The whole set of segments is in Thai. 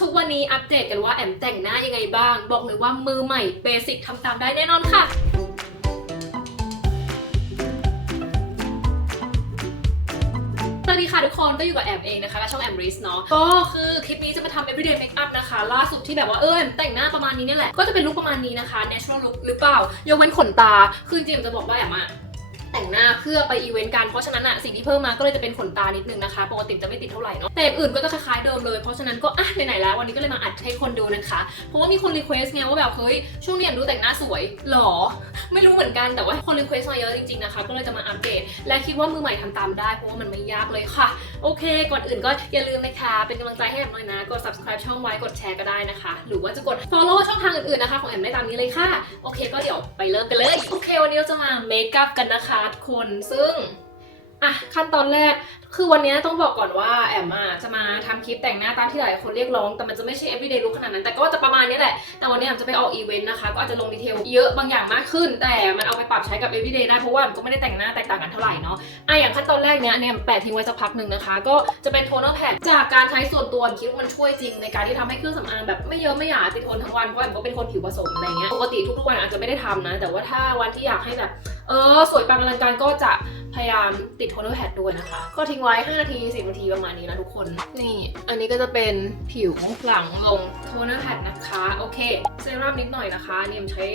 ทุกวันนี้อัปเดตกันว่าแอมแต่งหน้ายังไงบ้าง บอกเลยว่ามือใหม่เบสิกทำตามได้แน่นอนค่ะสวัสดีค่ะทุกคนก็อยู่กับแอมเองนะคะช่องแอมริสเนาะก็คือคลิปนี้จะมาทำ everyday makeup นะคะ ล่าสุดที่แบบว่าเออแอมแต่งหน้าประมาณนี้นี่แหละ ก็จะเป็นลุคประมาณนี้นะคะ natural look หรือเปล่ายกเว้นขนตา คือจริงๆจะบอกว่าแอมอะ แต่งหน้าเพื่อไปอีเวนต์กัน เพราะฉะนั้นอะสิ่งที่เพิ่มมาก็เลยจะเป็นขนตานิดนึงนะคะ ปกติจะไม่ติดเท่าไหร่เนาะแต่อื่นก็จะคล้ายๆเดิมเลย เพราะฉะนั้นก็อะไหนๆแล้ว วันนี้ก็เลยมาอัดให้คนดูนะคะ เพราะว่ามีคนรีเควสไงว่าแบบเฮ้ยช่วงนี้แอมดูแต่งหน้าสวยหรอ ไม่รู้เหมือนกันแต่ว่าคนรีเควสมาเยอะจริงๆนะคะ ก็เลยจะมาอัปเดต และคิดว่ามือใหม่ทำตามได้ เพราะว่ามันไม่ยากเลยค่ะ โอเค ก่อนอื่นก็อย่าลืมนะคะเป็นกำลังใจให้แอมหน่อยนะ กด subscribe ช่องไว้กดแชร์ก็ได้นะคะ หรือว่าจะกด follow ช่องทางอื่นๆนะคะของแอมได้ตามนี้เลยค่ะ โอเค ก็เดี๋ยวไปเริ่มกันเลย โอเค วันนี้เราจะมาเมคอัพกันนะคะทุกคนซึ่งอะขั้นตอนแรกคือวันนี้ต้องบอกก่อนว่าแอมอะจะมาทำคลิปแต่งหน้าตามที่หลายคนเรียกร้อง แต่มันจะไม่ใช่ everyday look ขนาดนั้น แต่ก็จะประมาณนี้แหละ แต่วันนี้แอมจะไปออกอีเวนต์นะคะ ก็อาจจะลงดีเทลเยอะบางอย่างมากขึ้น แต่มันเอาไปปรับใช้กับ everyday ได้เพราะว่าแอมก็ไม่ได้แต่งหน้าแตกต่างกันเท่าไหร่เนาะอะอย่างขั้นตอนแรกเนี้ยเนี่ยแปะทิ้งไว้สักพักหนึ่งนะคะ ก็จะเป็นโทนเนอร์แพดจากการใช้ส่วนตัวคิดว่ามันช่วยจริงในการที่ทำให้เครื่องสำอางแบบไม่เยอะไม่หยาติดทนทั้งวันเพราะแอมก็เป็นคนผิวผสมอะไรเงี้ยปกติทุกๆวันอาจจะไม่ได้ทำนะ แต่ว่าถ้าวันที่อยากให้แบบ เออ สวยปังอลังการก็จะ พยายามติดโทนเนอร์แพดด้วยนะคะ ก็ทิ้งไว้ 5 นาที 10 นาทีประมาณนี้นะทุกคน นี่ อันนี้ก็จะเป็นผิวหลังลงโทนเนอร์แพดนะคะ โอเค เซรั่มนิดหน่อยนะคะอันนี่ผมใช้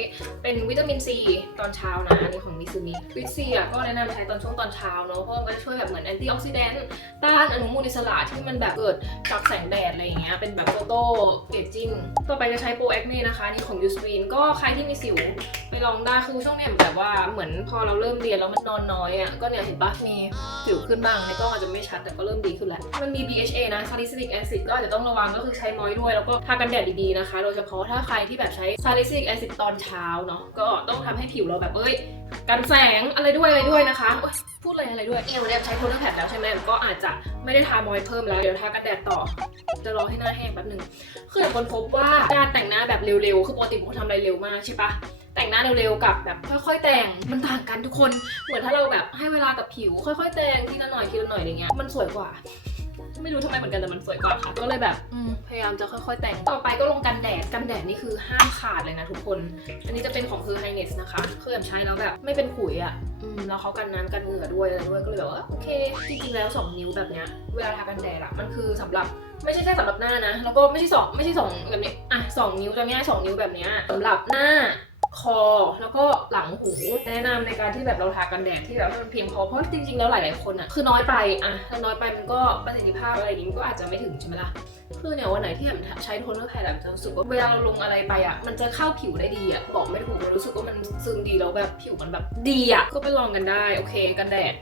เป็นวิตามินซีตอนเช้านะ อันนี้ของมิซูมิวิตซีอะก็แนะนำใช้ตอนช่วงตอนเช้าเนาะ เพราะมันก็จะช่วยแบบเหมือนแอนตี้ออกซิแดนต์ต้านอนุมูลอิสระที่มันแบบเกิดจากแสงแดดอะไรอย่างเงี้ย เป็นแบบโฟโต้เกจจิ้ง ต่อไปจะใช้โปรแอคเน่นะคะนี่ของยูส r รีนก็ใครที่มีสิวไปลองได้คือช่วงเนี้ยแบบว่าเหมือนพอเราเริ่มเรียนแล้วมันนอนน้อยอะก็เนี่ยเห็นปะมีสิวขึ้นบ้างในกล้องอาจจะไม่ชัดแต่ก็เริ่มดีขึ้นแล้ว มันมี BHA นะ salicylic acid ก็อาจจะต้องระวังก็คือใช้น้อยด้วย แล้วก็ทากันแดดดีๆนะคะ โดยเฉพาะถ้าใครที่แบบใช้ salicylic acid ตอนเช้าเนาะก็ต้องทำให้ผิวเราแบบเอ้ยกันแสงอะไรด้วยอะไรด้วยนะคะโอ๊ยพูดอะไรอะไรด้วยเอวเนี่ยใช้โทนเนอร์แพดแล้วใช่ไหมก็อาจจะไม่ได้ทามอยเพิ่มแล้วเดี๋ยวทากันแดดต่อ จะรอให้หน้าแห้งแป๊บหนึงคือคนพบว่าการแต่งหน้าแบบเร็วๆคือปกติผมทำอะไรเร็วมากใช่ปะ แต่งหน้าเร็วๆกับแบบค่อย ๆ แต่งมันต่างกันทุกคน เหมือนถ้าเราแบบให้เวลากับผิว ค่อย ๆ แต่งทีละหน่อยทีละหน่อยอะไรเงี้ยมันสวยกว่า ไม่รู้ทำไมเหมือนกันแต่มันสวยกว่าค่ะ ก็เลยแบบอืมพยายามจะค่อย ๆ แต่งต่อไปก็ลงกันแดดกันแดดนี่คือห้ามขาดเลยนะทุกคน อันนี้จะเป็นของคือไฮเนสนะคะคือแอมใช้แล้วแบบไม่เป็นขุยอะอืมแล้วเขากันน้ำกันเหงื่อด้วยอะไรด้วยก็เลยแบบว่าโอเค จริงๆแล้ว 2 นิ้วแบบเนี้ยเวลาทากันแดดอะมันคือสำหรับไม่ใช่แค่สำหรับหน้านะแล้วก็ไม่ใช่สองไม่ใช่สองแบบนี้อะสองนิ้วจะง่ายสองนิ้วแบบเนี้ยสำหรับหน้า คอแล้วก็หลังหูแนะนำในการที่แบบเราทากันแดดที่แบบให้มันเพียงพอเพราะจริงๆแล้วหลายๆคนอะคือน้อยไปอะถ้าน้อยไปมันก็ประสิทธิภาพอะไรอย่างนี้มันก็อาจจะไม่ถึงใช่ไหมล่ะคือเนี่ยวันไหนที่แบบใช้โทนเนอร์แพดแบบจะรู้สึกว่าเวลาเราลงอะไรไปอะมันจะเข้าผิวได้ดีอะบอกไม่ถูกมันรู้สึกว่ามันซึมดีแล้วแบบผิวมันแบบดีอะก็ไปลองกันได้โอเคกันแดด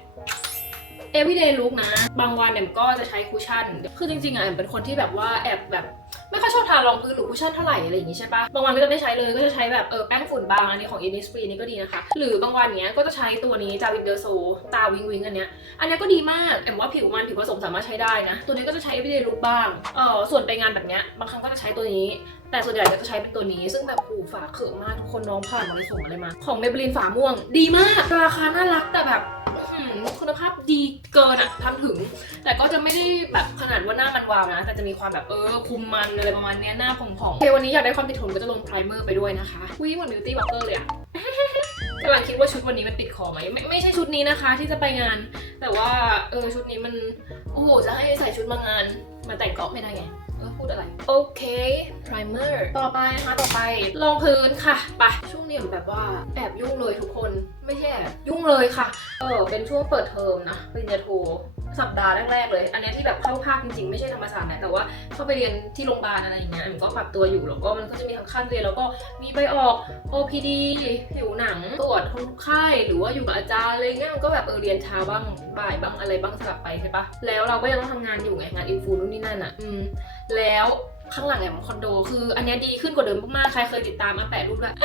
everyday look นะ บางวันแอมก็จะใช้คุชชั่น คือจริงๆอะแอมเป็นคนที่แบบว่าแอบแบบ ไม่ค่อยชอบทารองพื้นหรือคุชชั่นเท่าไหร่อะไรอย่างงี้ใช่ปะบางวันก็จะไม่ใช้เลยก็จะใช้แบบเออแป้งฝุ่นบางอันนี้ของ Innisfree นี่ก็ดีนะคะ หรือบางวันเนี้ยก็จะใช้ตัวนี้จาวินเดอร์โซตาวิงวิงอันเนี้ยอันเนี้ยก็ดีมากแอมว่าผิวมันผิวผสมสามารถใช้ได้นะ ตัวนี้ก็จะใช้ everyday look บ้างเออส่วนไปงานแบบเนี้ยบางครั้งก็จะใช้ตัวนี้ แต่ส่วนใหญ่ก็จะใช้เป็นตัวนี้ ซึ่งแบบหูฝาเขิมมากทุกคนน้องผ่านมาในส่งอะไรมา ของ Maybelline ฝาม่วง ดีมากราคาน่ารักแต่แบบ อื้อหือคุณภาพดีเกินอะทำถึง แต่ก็จะไม่ได้แบบขนาดว่าหน้ามันวาวนะ แต่จะมีความแบบเออคุมมันอะไรประมาณเนี้ยหน้าผ่องๆโอเควันนี้อยากได้ความติดทนก็จะลงไพรเมอร์ไปด้วยนะคะวิเหมือนบิวตี้บล็อกเกอร์เลยอะ กำลังคิดว่าชุดวันนี้มันติดคอไหมไม่ไม่ใช่ชุดนี้นะคะที่จะไปงาน แต่ว่าเออชุดนี้มันโอ้โหจะให้ใส่ชุดมางาน มาแต่งก็ไม่ได้ไงเออพูดอะไร โอเค primer ต่อไปนะคะต่อไปรองพื้นค่ะไปช่วงนี้แบบว่าแอบยุ่งเลยทุกคน เลยค่ะ เออ เป็นช่วงเปิดเทอมนะปริญญาโทสัปดาห์แรกๆเลย อันนี้ที่แบบเข้าภาคจริงๆ ไม่ใช่ธรรมศาสตร์นะแต่ว่าเข้าไปเรียนที่โรงพยาบาลอะไรอย่างเงี้ยผมก็ปรับตัวอยู่แล้วก็มันก็จะมีทั้งขั้นเรียนแล้วก็มีไปออก OPD ผิวหนังตรวจคนไข้หรือว่าอยู่กับอาจารย์อะไรเงี้ยมันก็แบบเออเรียนเช้าบ้างบ่ายบ้างอะไรบ้างสลับไปใช่ปะแล้วเราก็ยังต้องทำงานอยู่ไงงานอินฟูนู่นนี่นั่นอะ อืมแล้ว ข้างหลังแอมคอนโด คืออันเนี้ยดีขึ้นกว่าเดิมมากๆ ใครเคยติดตามมาแปะรูปแล้ว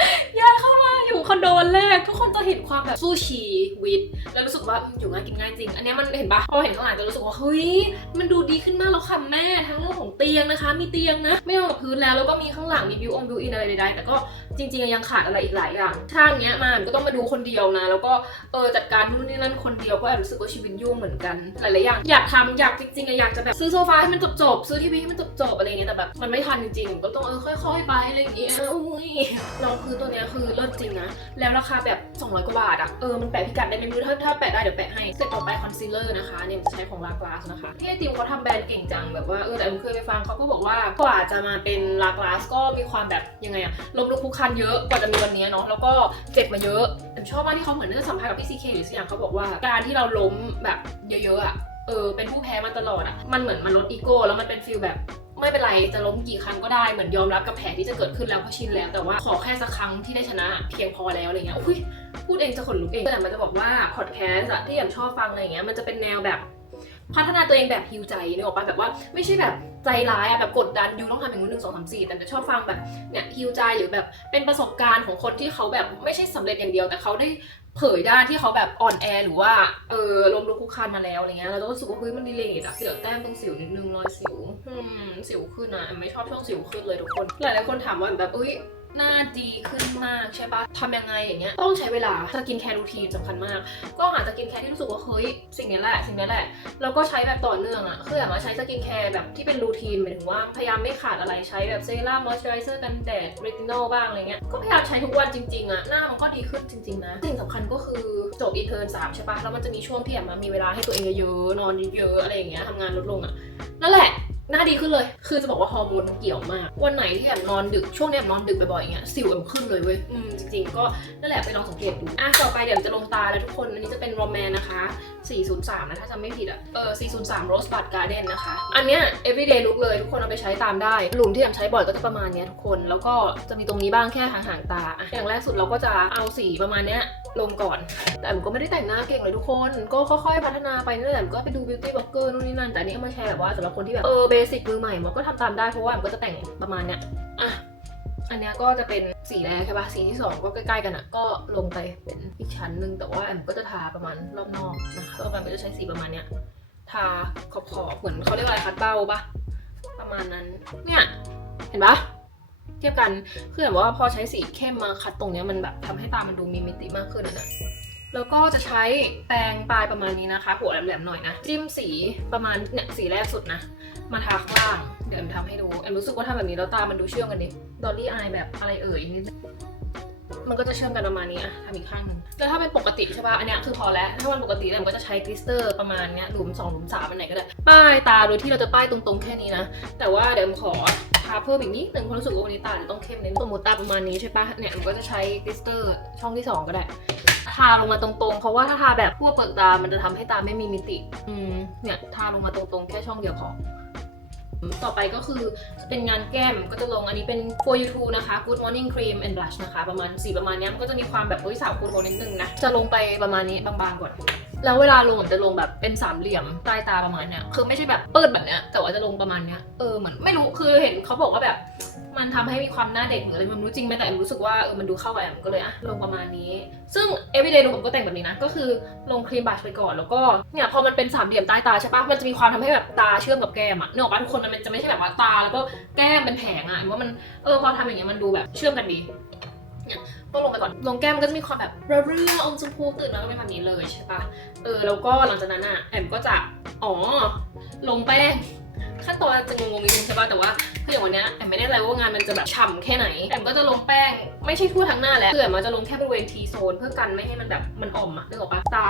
ย้ายเข้ามาอยู่คอนโดวันแรก ทุกคนจะเห็นความแบบสู้ชีวิต แล้วรู้สึกว่าอืมอยู่ง่ายกินง่ายจริง อันเนี้ยมันเห็นปะพอเห็นข้างหลังจะรู้สึกว่าเฮ้ยมันดูดีขึ้นมากแล้วค่ะแม่ทั้งเรื่องของเตียงนะคะ มีเตียงนะ ไม่ต้องกับพื้นแล้วแล้วก็มีข้างหลังมีบิวองบิวอินอะไรใดๆแต่ก็จริงๆยังขาดอะไรอีกหลายอย่างช่างเนี้ยมามันก็ต้องมาดูคนเดียวนะ แล้วก็เออจัดการนู่นนี่นั่นคนเดียวก็แอบรู้สึกว่าชีวิตยุ่งเหมือนกันหลายๆอย่างอยากทำอยากจริงๆอะอยากจะแบบซื้อโซฟาให้มันจบๆซื้อทีวีให้มันจบๆอะไรเงี้ยแต่แบบมันไม่ทันจริงๆก็ต้องเออค่อยๆไปอะไรอย่างเงี้ยอุ้ยรองพื้นตัวเนี้ยคือเลิศจริงนะ แล้วราคาแบบ 200 กว่าบาทอะเออมันแปะพิกัดได้ไหมไม่รู้ถ้าถ้าแปะได้เดี๋ยวแปะให้เสร็จต่อไปคอนซีลเลอร์นะคะเนี่ยจะใช้ของลากลาสนะคะที่ไอติมเขาทำแบรนด์เก่งจังแบบว่าเออแต่ผมเคยไปฟังเขาก็บอกว่ากว่าจะมาเป็นลากลาสก็มีความแบบยังไงอะล้มลุกคลุกคลานเยอะกว่าจะมีวันนี้เนาะแล้วก็เจ็บมาเยอะแต่ชอบมากที่เขาเหมือนน่าจะสัมภาษณ์กับพี่ซีเคหรือสักอย่างเขาบอกว่าการที่เราล้มแบบเยอะๆอะเออเป็นผู้แพ้มาตลอดอะมันเหมือนมันลดอีโก้แล้วมันเป็นฟีลแบบ ไม่เป็นไรจะล้มกี่ครั้งก็ได้เหมือนยอมรับกับแผลที่จะเกิดขึ้นแล้วเพราะชินแล้วแต่ว่าขอแค่สักครั้งที่ได้ชนะเพียงพอแล้วอะไรเงี้ยอุ้ยพูดเองจะขนลุกเองแต่มันจะบอกว่าพอดแคสต์ที่แอมชอบฟังอะไรเงี้ยมันจะเป็นแนวแบบพัฒนาตัวเองแบบฮิวใจนึกออกปะแบบว่าไม่ใช่แบบใจร้ายอะแบบกดดันยูต้องทำอย่างนู้นหนึ่งสองสามสี่แต่จะชอบฟังแบบเนี่ยฮิวใจหรือแบบเป็นประสบการณ์ของคนที่เขาแบบไม่ใช่สำเร็จอย่างเดียว แต่เขาได้ เผยด้านที่เขาแบบอ่อนแอหรือว่าเออลมลุกคุกคลานมาแล้วอะไรเงี้ยเราก็รู้สึกว่าเฮ้ยมันดีเลยอะเสือแต้มตรงสิวนิดนึงรอยสิวอืมสิวขึ้นอะแอมไม่ชอบช่วงสิวขึ้นเลยทุกคน หลายหลายคนถามว่าแบบเอ้ย หน้าดีขึ้นมากใช่ปะทำยังไงอย่างเงี้ย ต้องใช้เวลาสกินแคร์รูทีนสำคัญมาก ก็หาสกินแคร์ที่รู้สึกว่าเฮ้ยสิ่งนี้แหละสิ่งนี้แหละ แล้วก็ใช้แบบต่อเนื่องอะคือแบบว่าใช้สกินแคร์แบบที่เป็นรูทีนหมายถึงว่าพยายามไม่ขาดอะไรใช้แบบเซรั่มมอยส์เจอไรเซอร์กันแดดเรตินอลบ้างอะไรเงี้ย ก็พยายามใช้ทุกวันจริงๆอะหน้ามันก็ดีขึ้นจริงๆนะ สิ่งสำคัญก็คือจบอีเทิร์นสามใช่ปะแล้วมันจะมีช่วงที่แบบมามีเวลาให้ตัวเองเยอะๆนอนเยอะๆอะไรอย่างเงี้ยทำงานลดลงอะนั่นแหละ หน้าดีขึ้นเลย คือจะบอกว่าฮอร์โมนมันเกี่ยวมาก วันไหนที่แอบนอนดึก ช่วงนี้แอบนอนดึกบ่อยๆอย่างเงี้ย สิวแอบขึ้นเลยเว้ย อืมจริงๆ ก็นั่นแหละไปลองสังเกตดู อะ ต่อไปเดี๋ยวจะลงตาแล้วทุกคน อันนี้จะเป็นโรแมนนะคะ 403 นะ ถ้าจำไม่ผิดอะ เออ 403 Rose Bud Garden นะคะ อันเนี้ย everyday look เลยทุกคนเอาไปใช้ตามได้ หลุมที่แอมใช้บ่อยก็จะประมาณเนี้ยทุกคน แล้วก็จะมีตรงนี้บ้างแค่ห่างๆตาอะอย่างแรกสุดเราก็จะเอาสีประมาณเนี้ย ลงก่อน แต่แอมก็ไม่ได้แต่งหน้าเก่งเลยทุกคน ก็ค่อยๆพัฒนาไปนั่นแหละแอมก็ไปดู beauty blogger นู่นนี่นั่น แต่อันนี้เอามาแชร์แบบว่าสำหรับคนที่แบบเออเบสิกมือใหม่มันก็ทำตามได้เพราะว่าแอมก็จะแต่งประมาณเนี้ยอะอันเนี้ยก็จะเป็นสีแรกใช่ปะสีที่สองก็ใกล้ๆกันอะ ก็ลงไปเป็นอีกชั้นหนึ่งแต่ว่าแอมก็จะทาประมาณรอบนอกนะคะก็แอมก็จะใช้สีประมาณเนี้ยทาขอบๆเหมือนเขาเรียกว่าอะไรคัดเบ้าปะประมาณนั้นเนี่ยเห็นปะ เทียบกันคือแบบว่าพอใช้สีเข้มมาคัดตรงเนี้ยมันแบบทำให้ตามันดูมีมิติมากขึ้นนะแล้วก็จะใช้แปรงปลายประมาณนี้นะคะ หัวแหลมๆหน่อยนะ จิ้มสีประมาณเนี่ยสีแรกสุดนะ มาทาข้างล่าง เดี๋ยวแอมทำให้ดูแอมรู้สึกว่าทำแบบนี้แล้วตามันดูเชื่อมกันดิดอลลี่อายแบบอะไรเอ่ยนิดนึง มันก็จะเชื่อมกันประมาณนี้อะทำอีกข้างหนึ่งแล้วถ้าเป็นปกติใช่ปะอันเนี้ยคือพอแล้ว ถ้ามันปกติแอมก็จะใช้กลิสเตอร์ประมาณเนี้ยหลุมสองหลุมสามอันไหนก็ได้ ป้ายตาโดยที่เราจะป้ายตรงๆแค่นี้นะ แต่ว่าเดี๋ยวแอมขอทาเพิ่มอีกนิดหนึ่งเพราะรู้สึกว่าวันนี้ตาจะต้องเข้มนิดนึงสมมติตาประมาณนี้ใช่ปะเนี่ยแอมก็จะใช้กลิสเตอร์ช่องที่สองก็ได้ ทาลงมาตรงๆ เพราะว่าถ้าทาแบบทั่วเปลือกตา มันจะทำให้ตาไม่มีมิติ อืม เนี่ยทาลงมาตรงๆ แค่ช่องเดียวพอ ต่อไปก็คือเป็นงานแก้มก็จะลงอันนี้เป็น for you too นะคะ good morning cream and blush นะคะ ประมาณสีประมาณนี้มันก็จะมีความแบบเฮ้ยสาวคูโทนนิดนึงนะ จะลงไปประมาณนี้บางๆก่อนแล้วเวลาลงจะลงแบบเป็นสามเหลี่ยมใต้ตาประมาณเนี้ยคือไม่ใช่แบบเปิดแบบเนี้ยแต่ว่าจะลงประมาณเนี้ยเออเหมือนไม่รู้คือเห็นเขาบอกว่าแบบ มันทำให้มีความหน้าเด็กหรืออะไรมันรู้จริงไหมแต่รู้สึกว่าเออมันดูเข้ากับแอมก็เลยอะลงประมาณนี้ ซึ่ง everyday look ผมก็แต่งแบบนี้นะ ก็คือลงครีมบัชไปก่อนแล้วก็เนี่ยพอมันเป็นสามเหลี่ยมใต้ตาใช่ปะมันจะมีความทำให้แบบตาเชื่อมกับแก้มอะเนื้อออกปะทุกคนมันจะไม่ใช่แบบว่าตา แล้วก็แก้มเป็นแผงอะแอว่ามันเออพอทำอย่างเงี้ยมันดูแบบเชื่อมกันดีเนี่ยก็ลงไปก่อนลงแก้มก็จะมีความแบบเรื่ออมชมพูตื่นมาก็เป็นแบบนี้เลยใช่ปะเออแล้วก็หลังจากนั้นอะแอมก็จะอ๋อลงแป้ง ขั้นตอนจะงงๆนิดนึงใช่ป่ะแต่ว่าคืออย่างวันเนี้ยแอมไม่ได้ใจว่างานมันจะแบบฉ่ำแค่ไหนแอมก็จะลงแป้งไม่ใช่ทั่วทั้งหน้าแล้วคือแอมาจะลงแค่บริเวณทีโซนเพื่อกันไม่ให้มันแบบมันอ่อมอะนึกออกปะตา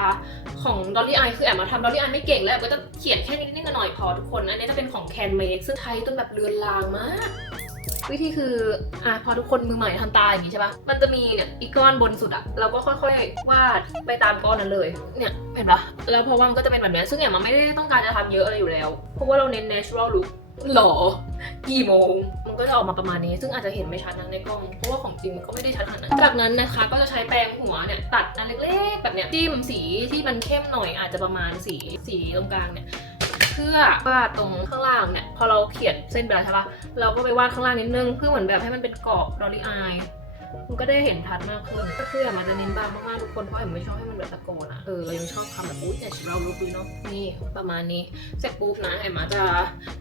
ของดอลลี่อายคือแอมมาทำดอลลี่อายไม่เก่งแล้วแอมก็จะเขียนแค่นิดๆหน่อยๆพอทุกคนอันนี้จะเป็นของแคนเมดซึ่งใช้จนแบบเลือนลางมาก วิธีคืออะพอทุกคนมือใหม่ทำตาอย่างนี้ใช่ปะมันจะมีเนี่ยอีกก้อนบนสุดอะเราก็ค่อยๆวาดไปตามก้อนนั้นเลย เนี่ยเห็นปะแล้วเพราะว่ามันก็จะเป็นแบบนี้ซึ่งเนี่ยมันไม่ได้ต้องการจะทำเยอะอะไรอยู่แล้ว เพราะว่าเราเน้น natural look หรอกี่โมง มันก็จะออกมาประมาณนี้ ซึ่งอาจจะเห็นไม่ชัดนะในกล้อง เพราะว่าของจริงมันก็ไม่ได้ชัดขนาดนั้น จากนั้นนะคะก็จะใช้แปรงหัวเนี่ยตัดอันเล็กๆ แบบเนี้ยจิ้มสีที่มันเข้มหน่อยอาจจะประมาณสีสีตรงกลางเนี่ย พื่อวาดตรงข้างล่างเนี่ย พอเราเขียนเส้นไปแล้วใช่ปะเราก็ไปวาดข้างล่างนิดนึง เพื่อเหมือนแบบให้มันเป็นกรอบดอลลี่อายมันก็ได้เห็นทัดมากขึ้นก็คือแอมอาจะเน้นบางมากๆทุกคนเพราะแอมไม่ชอบให้มันแบบตะโกนอะเออเรายังชอบคำแบบอุ้ยแต่เราลุกดีเนาะนี่ประมาณนี้เสร็จปุ๊บนะแอมอาจจะ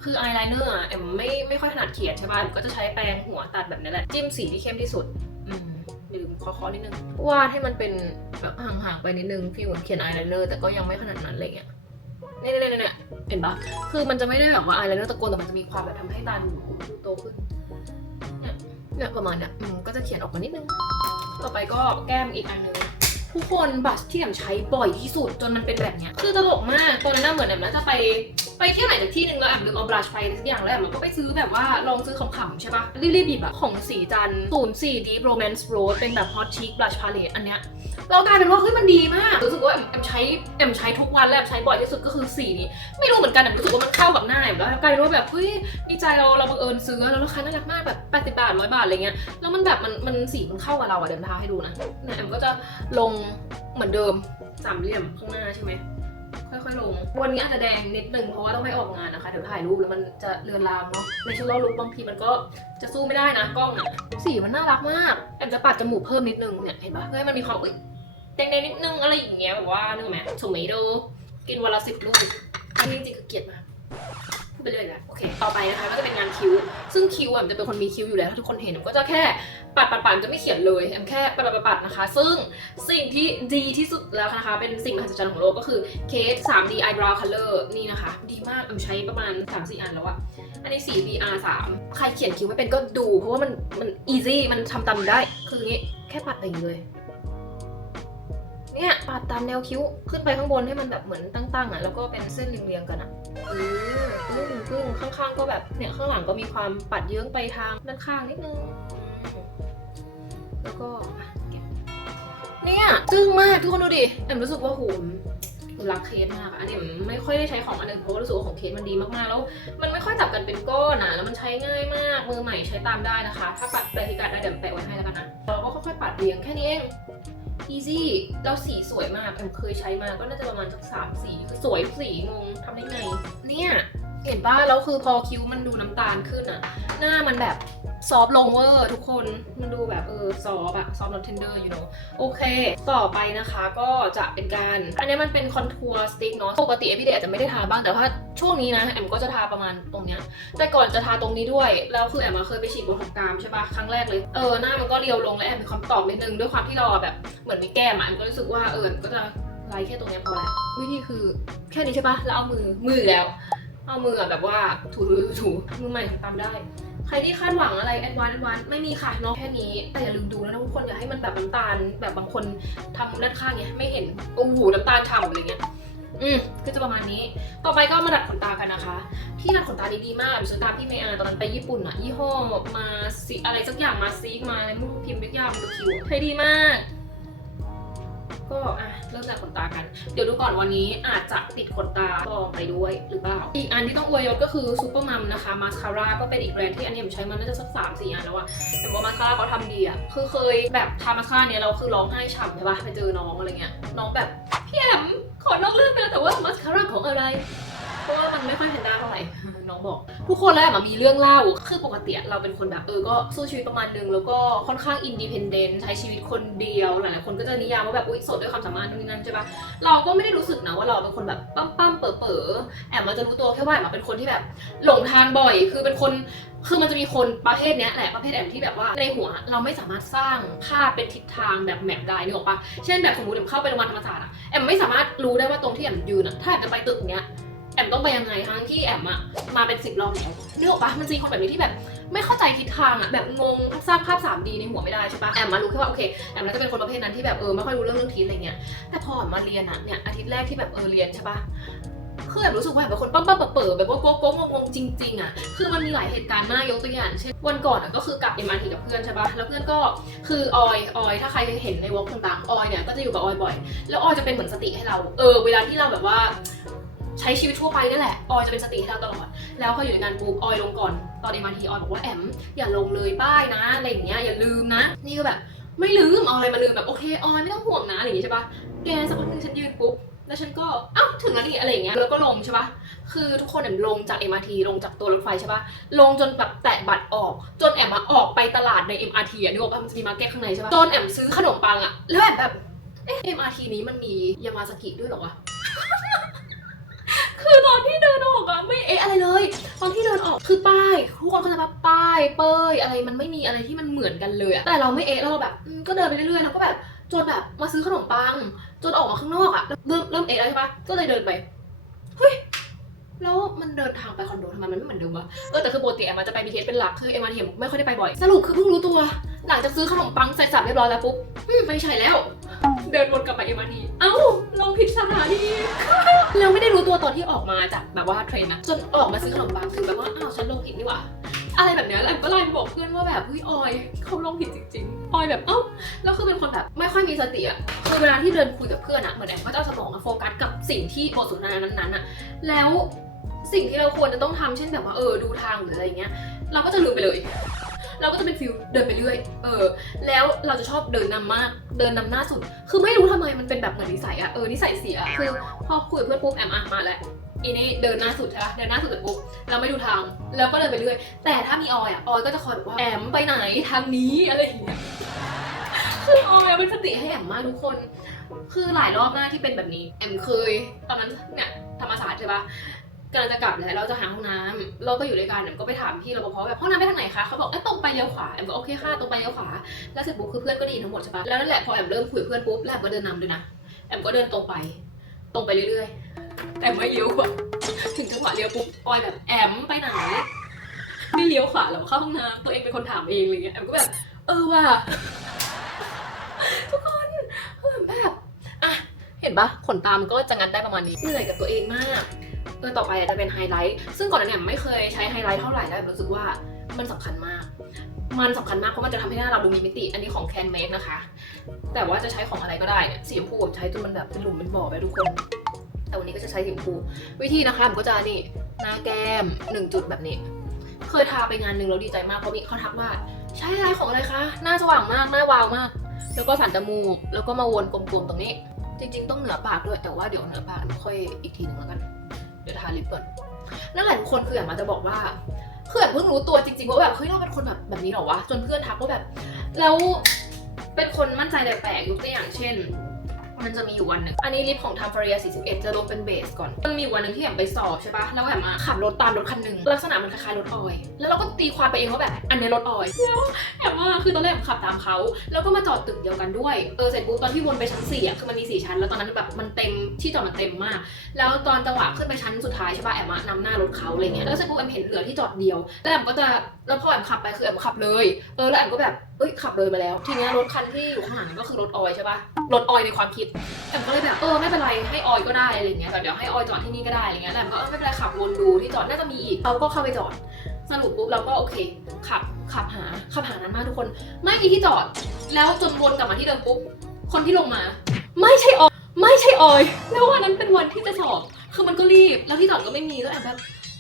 คืออายไลเนอร์อะแอมไม่ไม่ค่อยถนัดเขียนใช่ป่ะแอมก็จะใช้แปรงหัวตัดแบบนี้แหละจิ้มสีที่เข้มที่สุดอืมลืมคอๆนิดนึงวาดให้มันเป็นแบบห่างๆไปนิดนึงฟีลเหมือนเขียนอายไลเนอร์แต่ก็ยังไม่ขนาดนั้นอะไรเงี้ย เนี่ยเนี่ยเนี่ยเนี่ยเห็นปะคือมันจะไม่ได้แบบว่าอายไลเนอร์ตะโกนแต่มันจะมีความแบบทำให้ตาดูดูโตขึ้นเนี่ยเนี่ยประมาณเนี้ยอืมก็จะเขียนออกมานิดนึง ต่อไปก็แก้มอีกอันนึงทุกคนบัสที่แอมใช้บ่อยที่สุดจนมันเป็นแบบเนี้ยคือตลกมากตอนนั้นเหมือนแอมน่าจะไปไปเที่ยวไหนจากที่หนึ่งแล้วแอมลืมเอาบลัชไปทุกอย่างแล้วแอมก็ไปซื้อแบบว่าลองซื้อขำๆใช่ปะรีบๆบีบอะของสีจันศูนย์สี่ Deep Romance Rose เป็นแบบ Hot Chic Blush Palette อันเนี้ยเรากลายเป็นว่าเฮ้ยมันดีมากรู้สึกว่าแอมแอมใช้แอมใช้ทุกวันและแอมใช้บ่อยที่สุดก็คือสีนี้ไม่รู้เหมือนกันแอมรู้สึกว่ามันเข้ากับหน้าแอมแล้วกลายเป็นว่าแบบเฮ้ยดีใจเราเราบังเอิญซื้อแล้วราคาน่ารักมากแบบ80บาท100บาทอะไรเงี้ยแล้วมันแบบมันมันสีมันเข้ากับเราอะเดี๋ยวทาให้ดูนะแอมก็จะลงเหมือนเดิมสามเหลี่ยมข้างหน้าใช่ไหม ค่อยๆลง วันนี้อาจจะแดงนิดนึงเพราะว่าต้องไปออกงานนะคะ เดี๋ยวถ่ายรูปแล้วมันจะเลือนลางเนาะในช่วงลุกบางทีมันก็จะสู้ไม่ได้นะกล้องอะสีมันน่ารักมากแอมจะปัดจมูกเพิ่มนิดนึงเนี่ยเห็นปะเพื่อให้มันมีความอุ๊ยแดงๆนิดนึงอะไรอย่างเงี้ยแบบว่านึกออกไหมสมัยโดกินวันละสิบลูกอันนี้จริงๆคือเกลียดมากไปเรื่อยแล้วโอเค ต่อไปนะคะก็จะเป็นงานคิ้ว ซึ่งคิ้วอะมันจะเป็นคนมีคิ้วอยู่แล้วถ้าทุกคนเห็นผมก็จะแค่ปัดปัดปัดจะไม่เขียนเลยแอมแค่ปัดปัดปัดนะคะ ซึ่งสิ่งที่ดีที่สุดแล้วนะคะ เป็นสิ่งมหัศจรรย์ของโลกก็คือเคส 3D eyebrow color นี่นะคะ ดีมากแอมใช้ประมาณ 3-4 อันแล้วอะอันนี้ 4BR 3ใครเขียนคิ้วไม่เป็นก็ดู เพราะว่ามันมัน easy มันทำตามได้คืองี้แค่ปัดไปอย่างเลยเนี่ยปัดตามแนวคิ้วขึ้นไปข้างบนให้มันแบบเหมือนตั้งๆอะแล้วก็เป็นเส้นเรียงๆกันอะ เออปึ้งปึ้งข้างๆ ก็แบบเนี่ยข้างหลังก็มีความปัดเยื้องไปทางด้านข้างนิดนึง แล้วก็เนี่ยจึ้งมากทุกคนดูดิแอมรู้สึกว่าหมรักเคสมากอะอันนี้ผมไม่ค่อยได้ใช้ของอันอื่นเพราะรู้สึกว่าของเคสมันดีมากๆแล้ว มันไม่ค่อยจับกันเป็นก้อนอะแล้วมันใช้ง่ายมากมือใหม่ใช้ตามได้นะคะ ถ้าปัดแปะพิกัดได้เดี๋ยวแปะไว้ให้แล้วกันนะเราก็ค่อยๆปัดเรียงแค่นี้เอง easy แล้วสีสวยมากผมเคยใช้มาก็น่าจะประมาณสักสามสีคือสวยสีงงทำได้ไง เนี่ย เห็นป่ะแล้วคือพอคิ้วมันดูน้ำตาลขึ้นอะหน้ามันแบบ ซอฟลงเวอร์ทุกคนมันดูแบบเออซอฟอะซอฟนอตเทนเดอร์อยู่เนาะโอเค ต่อไปนะคะก็จะเป็นการ อันนี้มันเป็นคอนทัวร์สติ๊กเนาะปกติเอพี่เดอาจจะไม่ได้ทาบ้างแต่ว่าช่วงนี้นะแอมก็จะทาประมาณตรงเนี้ยแต่ก่อนจะทาตรงนี้ด้วยแล้วคือแอมมาเคยไปฉีดบนของกรามใช่ปะครั้งแรกเลยเออหน้ามันก็เรียวลงและแอมมีความตอกนิดนึงด้วยความที่เราอแบบเหมือนมีแก้มอะแอมก็รู้สึกว่าเออก็จะไล่แค่ตรงเนี้ยพอและวิธีคือแค่นี้ใช่ปะแล้วเอามือมือแล้ว เอามืออแบบว่าถูถูถูมือใหม่ทำตามได้ ใครที่คาดหวังอะไรแอดวานแอดวานไม่มีค่ะเนาะแค่นี้ แต่อย่าลืมดูนะทุกคนอย่าให้มันแบบน้ำตาล แบบบางคนทำด้านข้างเนี้ยไม่เห็นโอ้โหน้ำตาลฉ่ำอะไรเงี้ยอืมก็จะประมาณนี้ ต่อไปก็มาดัดขนตากันนะคะ ที่ดัดขนตาดีๆมากไปซื้อตามพี่เมย์อาตอนนั้นไปญี่ปุ่นอะยี่ห้อมาซิอะไรสักอย่างมาซีกมาอะไรไมุ่งพิมพ์ทุกอย่าคิวใช้ดีมาก ก็อะเริ่มดัดขนตากัน เดี๋ยวดูก่อนวันนี้อาจจะติดขนตาปลอมไปด้วยหรือเปล่า อีกอันที่ต้องอวยยศก็คือซูเปอร์มัมนะคะมาสคาร่าก็เป็นอีกแบรนด์ที่อันนี้ผมใช้มาน่าจะสักสามสี่อันแล้วอะแต่ว่ามาสคาร่าเขาทำดีอะคือเคยแบบทามาสคาร่าเนี้ยเราคือร้องไห้ฉ่ำใช่ปะไปเจอน้องอะไรเงี้ยน้องแบบพี่แอมขอนอกเรื่องนะแต่ว่ามาสคาร่าของอะไร เพราะว่ามันไม่ค่อยเห็นหน้าเท่าไหร่ น้องบอก ทุกคนแล้วมันมีเรื่องเล่าคือปกติเราเป็นคนแบบเออก็สู้ชีวิตประมาณนึง แล้วก็ค่อนข้างอินดีเพนเดนต์ใช้ชีวิตคนเดียวหลายๆคนก็จะนิยามว่าแบบอุ้ยโสดด้วยความสามารถนู่นนี่นั่นใช่ปะเราก็ไม่ได้รู้สึกนะว่าเราเป็นคนแบบปั้มปั้มๆเป๋อเป๋อแอบมาจะรู้ตัวแค่ว่าแอบมาเป็นคนที่แบบหลงทางบ่อย คือเป็นคนคือมันจะมีคนประเภทเนี้ยแหละประเภทแอมที่แบบว่าในหัวเราไม่สามารถสร้างภาพเป็นทิศทางแบบแมปได้นึกออกปะเช่นแบบสมมติแอมเข้าไปโรงพยาบาลธรรมศาสตร์อะแอมไม่สามารถรู้ได้ว่าตรงที่แอมยืนอะถ้าแอมจะไปตึกเนี้ย แอมต้องไปยังไงทั้งที่แอมอะมาเป็นสิบรอบแล้วนึกออกปะมันจะมีคนแบบนี้ที่แบบ ไม่เข้าใจทิศทางอะแบบงงสร้างภาพ 3D ในหัวไม่ได้ใช่ปะแอมมารู้แค่ว่าโอเคแอมน่าจะเป็นคนประเภทนั้นที่แบบเออไม่ค่อยรู้เรื่องเรื่องทิศอะไรเงี้ยแต่พอแอมมาเรียนอะเนี่ยอาทิตย์แรกที่แบบเออเรียนใช่ปะคือแอมรู้สึกว่าแอมเป็นคนปั้มปั้มเปิดแบบว่าโก๊ะโก๊ะงงจริงๆอะคือมันมีหลายเหตุการณ์มากยกตัวอย่าง เช่นวันก่อนอะก็คือกลับเอ็มอาร์ทีกับเพื่อนใช่ปะแล้วเพื่อนก็คือออยออยถ้าใครเห็นในวอล์กต่างๆออยเนี่ยก็จะอยู่กับออยบ่อย แล้วออยจะเป็นเหมือนสติให้เรา เออเวลาที่เราแบบว่า ใช้ชีวิตทั่วไปนี่นแหละ ออยจะเป็นสติให้เราตลอด แล้วพออยู่ในงานปุ๊บออยลงก่อน ตอนเอ็มอาร์ทีออยบอกว่าแอมอย่าลงเลยป้ายนะอะไรอย่างเงี้ยอย่าลืมนะ นี่ก็แบบ ไม่ลืมเอาอะไรมาลืมแบบโอเคออยไม่ต้องห่วงนะอะไรอย่างงี้ใช่ปะแกสักพักหนึงฉันยืนปุ๊บแล้วฉันก็อ้าวถึงแล้วนี่อะไรอย่างเงี้ยแล้วก็ลงใช่ปะคือทุกคนแอมลงจาก MRT ลงจากตัวรถไฟใช่ปะลงจนแบบแตะบัตรออก จนแอมมาออกไปตลาดใน MRT อะนึกออกปะมันจะมีมาร์เก็ตข้างในใช่ปะจนแอมซื้อขนมปังอะแล้วแอมแบบเอ๊ะ MRT นี้มันมียามาสกิด้วยเหรอวะ อตอนที่เดินออกอะไม่เอะอะไรเลย ตอนที่เดินออกคือป้ายทุกคนเข้าใจปะป้าย เป้ยอะไรมันไม่มีอะไรที่มันเหมือนกันเลยอะแต่เราไม่เอะเราแบบอืมก็เดินไปเรื่อยๆแล้วก็แบบจนแบบมาซื้อขนมปัง จนออกมาข้างนอกอะเริ่มเริ่มเอะแล้วใช่ปะก็เลยเดินไปเฮ้ยแล้วมันเดินทางไปคอนโดทำไมมันไม่เหมือนเดิมวะเออแต่คือปกติแอมมันจะไป BTS เป็นหลักคือเอ็มอาร์ทียมไม่ค่อยได้ไปบ่อยสรุปคือเพิ่งรู้ตัว หลังจากซื้อขนมปังใส่สับเรียบร้อยแล้วปุ๊บอืมไม่ใช่แล้ว เดินวนกลับไปเอ็มอาร์ทีเอ้าลงผิดสถานี แล้วไม่ได้รู้ตัวตอนที่ออกมาจากแบบว่าเทรนนะจนออกมาซื้อขนมปังคือแบบว่าอ้าวฉันลงผิดนี่หว่าอะไรแบบเนี้ยแล้วก็ไลน์บอกเพื่อนว่าแบบเฮ้ยออยเขาลงผิดจริงๆออยแบบเอ้าแล้วคือเป็นคนแบบไม่ค่อยมีสติอะคือเวลาที่เดินคุยกับเพื่อนอะเหมือนแอมก็จะสมองมาโฟกัสกับสิ่งที่บทสนทนานั้นๆอะแล้วสิ่งที่เราควรจะต้องทำเช่นแบบว่าเออดูทางหรืออะไรเงี้ย เราก็จะลืมไปเลย เราก็จะเป็นฟิลเดินไปเรื่อย เออ แล้วเราจะชอบเดินนำมาก เดินนำหน้าสุด คือไม่รู้ทำไมมันเป็นแบบเหมือนนิสัยอะเออ นิสัยเสีย คือพอคุยกับเพื่อนปุ๊บแอมอะมาแล้วอีนี่เดินหน้าสุดใช่ปะเดินหน้าสุดเสร็จปุ๊บเราไม่ดูทาง แล้วก็เดินไปเรื่อย แต่ถ้ามีออยอะออยก็จะคอยแบบว่าแอมไปไหนทางนี้อะไรอย่างเงี้ย คือออยเป็นสติให้แอมมากทุกคน คือหลายรอบมากที่เป็นแบบนี้ แอมเคย ตอนนั้นเนี่ยธรรมศาสตร์ใช่ปะ กำลังจะกลับแล้วเราจะหาห้องน้ำเราก็อยู่ด้วยกันแอมก็ไปถามพี่รปภแบบห้องน้ำไปทางไหนคะเขาบอกเอ้ยตรงไปเลี้ยวขวาแอมก็โอเคค่ะตรงไปเลี้ยวขวาแล้วเสร็จปุ๊บคือเพื่อนก็ไดีทั้งหมดใช่ปะแล้วนั่นแหละพอแอมเริ่มคุยกับเพื่อนปุ๊บแล้วแอมก็เดินนำด้วยนะแอมก็เดินตรงไป ตรงไปเรื่อยๆแต่ไม่เลี้ยวขวาถึงจังหวะเลี้ยวปุ๊บออยแบบแอมไปไหนไม่เลี้ยวขวาหรอเข้าห้องน้ำตัวเองเป็นคนถามเองอะไรเงี้ยแอมก็แบบเออว่ะทุกคนคือแบบอะเห็นปะขนตามนก็จะงัดได้ประมาณนี้เหนื่อยกับตัวเองมาก เออต่อไปจะเป็นไฮไลท์ ซึ่งก่อนหน้านี้ไม่เคยใช้ไฮไลท์เท่าไหร่แล้วรู้สึกว่ามันสำคัญมาก มันสำคัญมากเพราะมันจะทำให้หน้าเราดูมีมิติ อันนี้ของแคนเม e นะคะ แต่ว่าจะใช้ของอะไรก็ได้เนี่ย สีชมพูผมใช้จนมันแบบเป็นหลุมเป็นบ่อไปทุกคน แต่วันนี้ก็จะใช้สีชมพู วิธีนะคะผมก็จะนี่หน้าแก้มหนึ่งจุดแบบนี้ เคยทาไปงานหนึ่งแล้วดีใจมากเพราะมีเขาทักว่าใช้อะไรของอะไรคะ หน้าสว่างมาก หน้าวาวมาก แล้วก็สันจมูก แล้วก็มาวนกลมๆตรงนี้ จริง ๆ ต้องเหนือปากด้วย แต่ว่าเดี๋ยวเหนือปากค่อยอีกทีหนึงแล้วกัน ดี๋ยวทาลิปก่อนนั่นแหละทุกคนคืออยากมาจะบอกว่าคือแบบเพิ่งรู้ตัวจริงๆว่าแบบเฮ้ยเราเป็นคนแบบแบบนี้เหรอวะจนเพื่อนทักว่าแบบ แล้วเป็นคนมั่นใจแปลกๆยกตัวอย่างเช่น มันจะมีอยู่วันหนึ่ง อันนี้ลิปของท a มฟ r รีย41 จะลงเป็นเบสก่อน มันมีวันหนึ่งที่แอมไปสอบใช่ปะแล้วแอมมาขับรถตามรถคันหนึ่งลักษณะมันคล้ายๆรถออย แล้วเราก็ตีความไปเองว่าแบบอันนี้รถออยแล้วแอมว่าคือตอนแรกแอมขับตามเขา แล้วก็มาจอดตึกเดียวกันด้วย เออเสร็จปุ๊บตอนที่วนไปชั้นสี่อะคือมันมีสี่ชั้น แล้วตอนนั้นแบบมันเต็มที่จอดมันเต็มมาก แล้วตอนจังหวะขึ้นไปชั้นสุดท้ายใช่ปะแอมอะนำหน้ารถเขาอะไรเงี้ย แล้วเสร็จปุ๊บแอมเห็นเหลือที่จอดเดียว แล้วแอมก็จะ แล้วพอแอมขับไปคือแอมขับเลย เออแล้วแอมก็แบบ เอ้ยขับเลยมาแล้ว ทีเนี้ยรถคันที่อยู่ข้างหลังก็คือรถออยใช่ปะรถออยในความคิดแอมก็เลยแบบเออไม่เป็นไรให้ออยก็ได้อะไรเงี้ยแบบเดี๋ยวให้ออยจอดที่นี่ก็ได้อะไรเงี้ยแล้วก็เออไม่เป็นไรขับวนดูที่จอดน่าจะมีอีกเราก็เข้าไปจอดสรุปปุ๊บเราก็โอเคขับขับหาขับหานั้นมากทุกคน ไม่มีที่จอด แล้วจนวนกลับมาที่เดิมปุ๊บคนที่ลงมา ไม่ใช่ออยไม่ใช่ออย แล้ววันนั้นเป็นวันที่จะสอบคือมันก็รีบแล้วที่จอดก็ไม่มีแล้วแอบแบบ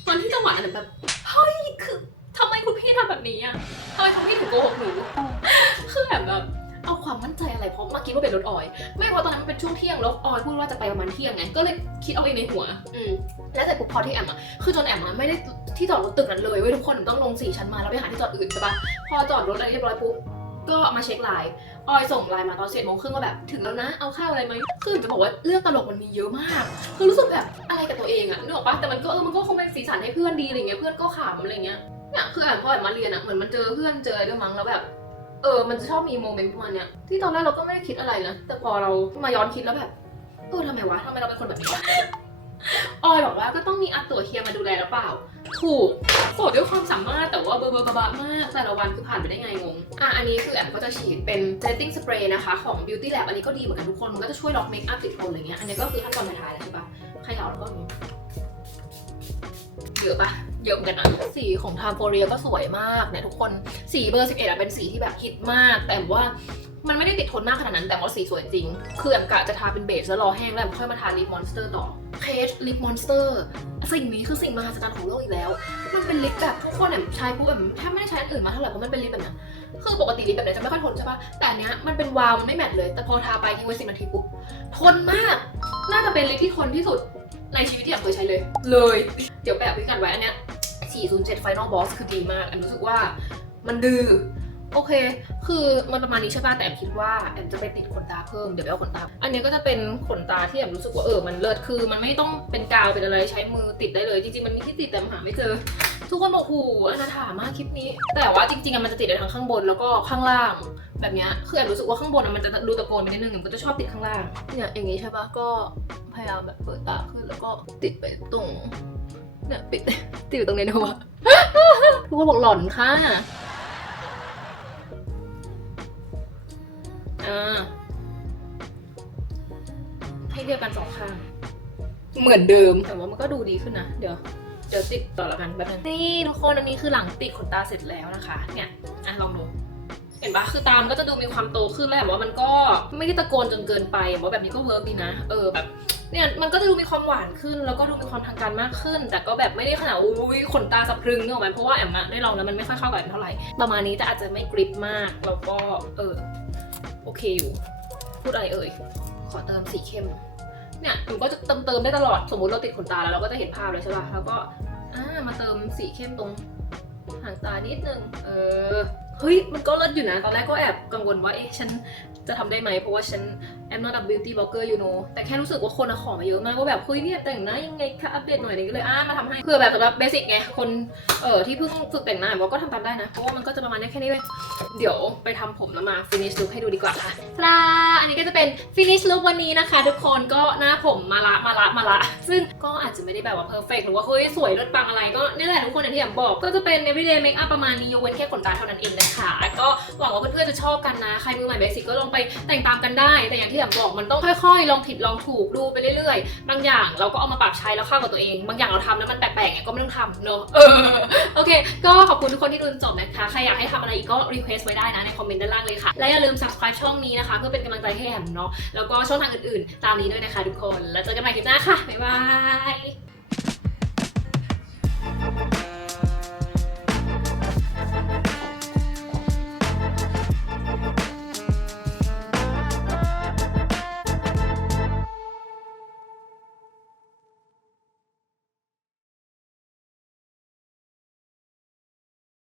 ตอนที่จังหวะนั้นแบบเฮ้ยคือ ทำไมคุณพี่ทำแบบนี้อะทำไมคุณพี่ถึงโกหกหนูคือแบบแบบเอาความมั่นใจอะไรเพราะเมื่อกี้ว่าเป็นรถออย ไม่เพราะตอนนั้นมันเป็นช่วงเที่ยงแล้วออยพูดว่าจะไปประมาณเที่ยงไงก็เลยคิดเอาเองในหัว อืมแล้วเสร็จปุ๊บพอที่แอมอะคือจนแอมอะไม่ได้ที่จอดรถตึกนั้นเลยเว้ยทุกคนต้องลงสี่ชั้นมาแล้วไปหาที่จอดอื่นใช่ปะพอจอดรถอะไรเรียบร้อยปุ๊บก็มาเช็คไลน์ออยส่งไลน์มาตอนเจ็ดโมงครึ่งว่าแบบถึงแล้วนะเอาข้าวอะไรไหมคือจะบอกว่าเรื่องตลกมันมีเยอะมาก คือรู้สึกแบบอะไรกับตัวเองอะนึกออกปะแต่มันก็เออมันก็คงเป็นสีสันให้เพื่อนดีอะไรเงี้ยเพื่อนก็ขำอะไรเงี้ย เนี่ยคืออ่านพออ่านมาเรียนอะเหมือนมันเจอเพื่อนเจออะไรด้วยมั้งแล้วแบบ เออ มันจะชอบมีโมเมนต์ประมาณเนี้ยที่ตอนแรกเราก็ไม่ได้คิดอะไรนะแต่พอเรามาย้อนคิดแล้วแบบเออทำไมวะทำไมเราเป็นคนแบบนี้ออยบอกว่าก็ต้องมีอัตตัวเฮียมาดูแลหรือเปล่า ถูกโสดด้วยความสามารถแต่ว่าเบอร์เบอร์บะมากแต่ละวันคือผ่านไปได้ไงงง อะ อันนี้คือแอมก็จะฉีดเป็น setting spray นะคะ ของ beauty lab อันนี้ก็ดีเหมือนกันทุกคน มันก็จะช่วยล็อกเมคอัพติดทนอะไรเงี้ย อันนี้ก็คือขั้นตอนท้ายแล้วใช่ปะใครเอาแล้วก็เยอะปะ เยอะเหมือนกันนะสีของทามโฟเรียก็สวยมากเนี่ยทุกคนสีเบอร์11อะเป็นสีที่แบบฮิตมาก แต่ว่ามันไม่ได้ติดทนมากขนาดนั้นแต่ว่าสีสวยจริง คือแอมกะจะทาเป็นเบสแล้วรอแห้งแล้วแอมค่อยมาทาลิปมอนสเตอร์ต่อเคสลิปมอนสเตอร์สิ่งนี้คือสิ่งมหัศจรรย์ของโลกอีกแล้ว มันเป็นลิปแบบทุกคนแอมใช้ปุ๊บแอมแทบไม่ได้ใช้อันอื่นมาเท่าไหร่เพราะมันเป็นลิปแบบนั้นคือปกติลิปแบบนี้จะไม่ค่อยทนใช่ปะแต่อันเนี้ยมันเป็นวาวมันไม่แมทเลย แต่พอทาไปทิ้งไว้สินาทีปุ๊บทนมาก น่าจะเป็นลิปที่ทนที่สุด ในชีวิตที่แอมเคยใช้เลย เลย เดี๋ยวแบบพิกันไว้อันเนี้ย407 Final Boss คือดีมากแอมรู้สึกว่ามันดื้อ โอเค คือมันประมาณนี้ใช่ป่ะแต่แอมคิดว่าแอมจะไปติดขนตาเพิ่มเดี๋ยวไปเอาขนตา อันนี้ก็จะเป็นขนตาที่แอมรู้สึกว่าเออมันเลิศคือ มันไม่ต้องเป็นกาวเป็นอะไรใช้มือติดได้เลย จริงๆมันมีที่ติดแต่หาไม่เจอ ทุกคนบอกอ้โหอนาถามากคลิปนี้ แต่ว่าจริงๆอะมันจะติดได้ทั้งข้างบนแล้วก็ข้างล่างแบบนี้คือแอมรู้สึกว่าข้างบนอะมันจะดูตะโกนไปนิดนึงแอมก็จะชอบติดข้างล่างเนี่ยอย่างงี้ใช่ป่ะก็พยายามแบบเปิดตาขึ้นแล้วก็ติดไปตรงเนี่ยปิดติดอยู่ตรงนี้นะวะทุกคนบอกหล่อนค่ะ อ่าให้เรียกกันสองข้าง เหมือนเดิม แต่ว่ามันก็ดูดีขึ้นนะ เดี๋ยว เดี๋ยวติดต่อละกันแบบนึงนี่ทุกคนอันนี้คือหลังติดขนตาเสร็จแล้วนะคะ เนี่ยอะลองดู เห็นปะคือตามก็จะดูมีความโตขึ้นแล้วแต่ว่ามันก็ไม่ได้ตะโกนจนเกินไปว่าแบบนี้ก็เวิร์กดีนะ เออแบบเนี่ยมันก็จะดูมีความหวานขึ้น แล้วก็ดูมีความทางการมากขึ้น แต่ก็แบบไม่ได้ขนาดอุ้ยขนตาสะพรึงเนกอะไหมเพราะว่าแอมอะได้ลองแล้วมันไม่ค่อยเข้ากับแอมเท่าไหร่ประมาณนี้แต่อาจจะไม่กริปมากแล้วก็เออ โอเคอยู่ พูดอะไรเอ่ย ขอเติมสีเข้ม เนี่ยหนูก็จะเติมเติมได้ตลอด สมมติเราติดขนตาแล้วเราก็จะเห็นภาพเลยใช่ป่ะ แล้วก็อ่ามาเติมสีเข้มตรงหางตานิดนึง เออ เฮ้ย มันก็เลิศอยู่นะ ตอนแรกก็แอบกังวลว่า เอ๊ะ ฉันจะทำได้ไหม เพราะว่าฉัน I'm not a beauty blogger you know แต่แค่รู้สึกว่าคนอะขอมาเยอะมากว่าแบบเฮ้ยเนี่ยแต่งหน้ายังไงคะอัปเดตหน่อยนึงก็เลยอ่ามาทำให้เพื่อแบบสำหรับเบสิกไงคนเออที่เพิ่งฝึกแต่งหน้าบอกก็ทำตามได้นะเพราะว่ามันก็จะประมาณนี้แค่นี้เลย เดี๋ยวไปทำผมแล้วมา finish look ให้ดูดีกว่าค่ะปลาอันนี้ก็จะเป็น finish look วันนี้นะคะ ทุกคนก็หน้าผมมาละมาละมาละ ซึ่งก็อาจจะไม่ได้แบบว่า perfect หรือว่าเฮ้ยสวยเลิศปังอะไรก็นี่แหละทุกคนอย่างที่แอมบอกก็จะเป็น everyday makeup ประมาณนี้ยกเว้นแค่ขนตาเท่านั้นเองนะคะก็หวังว่าเพื่อนๆจะชอบกันนะใครมือใหม่เบสิกก็ลองไปแต่งตามกันได้แต่อย่างที่แอมบอกมันต้องค่อยๆ ลองผิดลองถูกดูไปเรื่อยๆ บางอย่างเราก็เอามาปรับใช้แล้วเข้ากับตัวเอง บางอย่างเราทำแล้วมันแปลกๆไงก็ไม่ต้องทำเนอะโอเค ก็ขอบคุณทุกคนที่ดูจนจบนะคะ ใครอยากให้ทำอะไรอีกก็รีเควสไว้ได้นะในคอมเมนต์ด้านล่างเลยค่ะ และอย่าลืม subscribe ช่องนี้นะคะ เพื่อเป็นกำลังใจให้แอมเนาะ แล้วก็ช่องทางอื่นๆ ตามนี้ด้วยนะคะทุกคน แล้วเจอกันใหม่คลิปหน้าค่ะ บ๊ายบาย